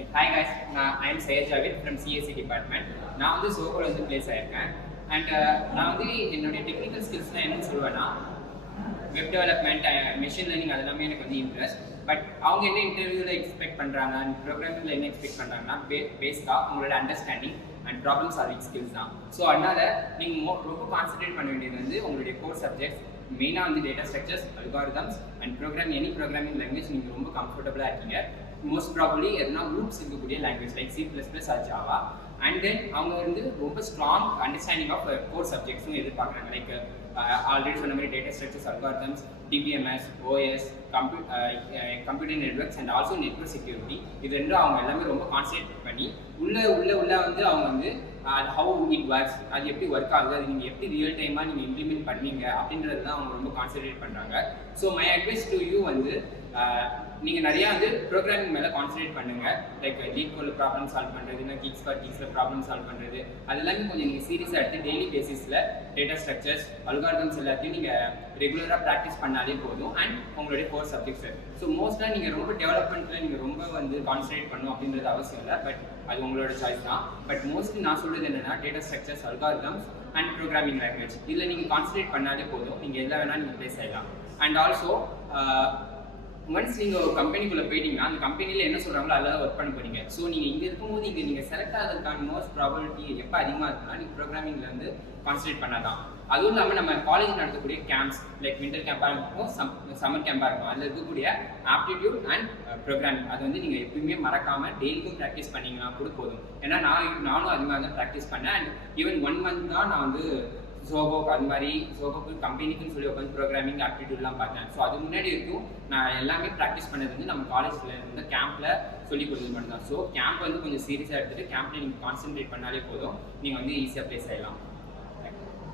Okay. Hi guys, I am Sayed Javed from CSE department. நான் வந்து சோகோல வந்து place ஆயிருக்கேன். And நான் வந்து என்னுடைய டெக்னிக்கல் ஸ்கில்ஸ்லாம் என்னன்னு சொல்லுவேன்னா வெப் டெவலப்மெண்ட் மெஷின் லேர்னிங் அதெல்லாமே எனக்கு வந்து இன்ட்ரெஸ்ட். பட் அவங்க என்ன இன்டர்வியூவில் எக்ஸ்பெக்ட் பண்ணுறாங்க அண்ட் ப்ரோக்ராமிங்கில் என்ன எக்ஸ்பெக்ட் பண்ணுறாங்கன்னா பேஸ்டாக உங்களோட understanding and problem solving skills தான். ஸோ அதனால் நீங்கள் ரொம்ப கான்சன்ட்ரேட் பண்ண வேண்டியது வந்து உங்களுடைய கோர் சப்ஜெக்ட்ஸ் மெயினாக வந்து data structures, algorithms and any programming language நீங்கள் ரொம்ப கம்ஃபர்டபுளாக இருக்கீங்க. மோஸ்ட் ப்ராபப்லி எதுனா ரூட்ஸ் இருக்கக்கூடிய language like C++ R Java. And then அவங்க வந்து ரொம்ப ஸ்ட்ராங் அண்டர்ஸ்டாண்டிங் ஆஃப் கோர் சப்ஜெக்ட்ஸும் எதிர்பார்க்குறாங்க. லைக் ஆல்ரெடி சொன்ன மாதிரி data structures, algorithms, DBMS, OS, computer networks and also network security. இது ரெண்டும் அவங்க எல்லாமே ரொம்ப கான்சன்ட்ரேட் பண்ணி உள்ள வந்து அவங்க வந்து ஹவு இட் ஒர்க்ஸ், அது எப்படி ஒர்க் ஆகுது, அது நீங்கள் எப்படி ரியல் டைமாக நீங்கள் இம்ப்ளிமெண்ட் பண்ணீங்க அப்படின்றது தான் அவங்க ரொம்ப கான்சன்ட்ரேட் பண்ணுறாங்க. So my advice to you வந்து நீங்கள் நிறையா வந்து ப்ரோக்ராமிங் மேலே கான்சன்ட்ரேட் பண்ணுங்கள். லைக் லீட் கோடில் ப்ராப்ளம் சால்வ் பண்ணுறது, இல்லை கீக்ஸில் ப்ராப்ளம் சால்வ் பண்ணுறது, அது எல்லாமே கொஞ்சம் நீங்கள் சீரியஸாக எடுத்து டெய்லி பேசிஸில் டேட்டா ஸ்ட்ரக்சர்ஸ், அல்காரிதம்ஸ் எல்லாத்தையும் நீங்கள் ரெகுலராக ப்ராக்டிஸ் பண்ணாலே போதும். அண்ட் உங்களுடைய கோர் சப்ஜெக்ட்ஸ். ஸோ மோஸ்ட்டாக நீங்கள் ரொம்ப டெவலப்மெண்ட்டில் நீங்கள் ரொம்ப வந்து கான்சன்ட்ரேட் பண்ணணும் அப்படின்றது அவசியம் இல்லை. பட் அது உங்களோட சாய்ஸ் தான். பட் மோஸ்ட்லி நான் சொல்கிறது என்னென்னா data structures, algorithms and programming language இதில் நீங்கள் கான்சன்ட்ரேட் பண்ணாலே போதும். நீங்கள் எல்லாம் வேணால் நீங்கள் ப்ளேஸ் ஆகிடலாம். அண்ட் ஆல்சோ ஒன்ஸ் நீங்கள் ஒரு கம்பெனிக்குள்ளே போயிட்டீங்கன்னா அந்த கம்பெனியில் என்ன சொல்கிறாங்களோ அதில் தான் ஒர்க் பண்ண போறீங்க. ஸோ நீங்கள் இங்கே இருக்கும்போது நீங்கள் செலக்ட் ஆகிறதுக்கான மோஸ்ட் ப்ராபபிலிட்டி எப்போ அதிகமாக இருக்குன்னா நீங்கள் ப்ரோக்ராமிங்கில் வந்து கான்சன்ட்ரேட் பண்ணாதான். அதுவும் இல்லாமல் நம்ம காலேஜ் நடத்தக்கூடிய கேம்ப்ஸ் லைக் வின்டர் கேம்பாக இருக்கும், சம்மர் கேம்பாக இருக்கும். அதில் இருக்கக்கூடிய ஆப்டிடியூட் அண்ட் ப்ரோக்ராமிங் அது வந்து நீங்கள் எப்பயுமே மறக்காமல் டெய்லிக்கும் ப்ராக்டிஸ் பண்ணிங்கன்னா கூட போதும். ஏன்னா நானும் அது மாதிரி தான் ப்ராக்டிஸ் பண்ணேன். அண்ட் ஈவன் 1 month தான் நான் வந்து ஜோகோக்கு அது மாதிரி ஜோகோக்கு கம்பெனிக்குன்னு சொல்லி உட்காந்து ப்ரோக்ராமிங் ஆப்டிடியூட்லாம் பார்த்தேன். ஸோ அது முன்னாடி இருக்கும் நான் எல்லாமே ப்ராக்டிஸ் பண்ணது வந்து நம்ம காலேஜில் இருந்த கேம்பில் சொல்லி கொடுத்தது மட்டும் தான். ஸோ கேம்ப் வந்து கொஞ்சம் சீரியஸாக எடுத்துகிட்டு கேம்பில் நீங்கள் கான்சன்ட்ரேட் பண்ணாலே போதும், நீங்கள் வந்து ஈஸியாக ப்ளேஸ் ஆகிடலாம்.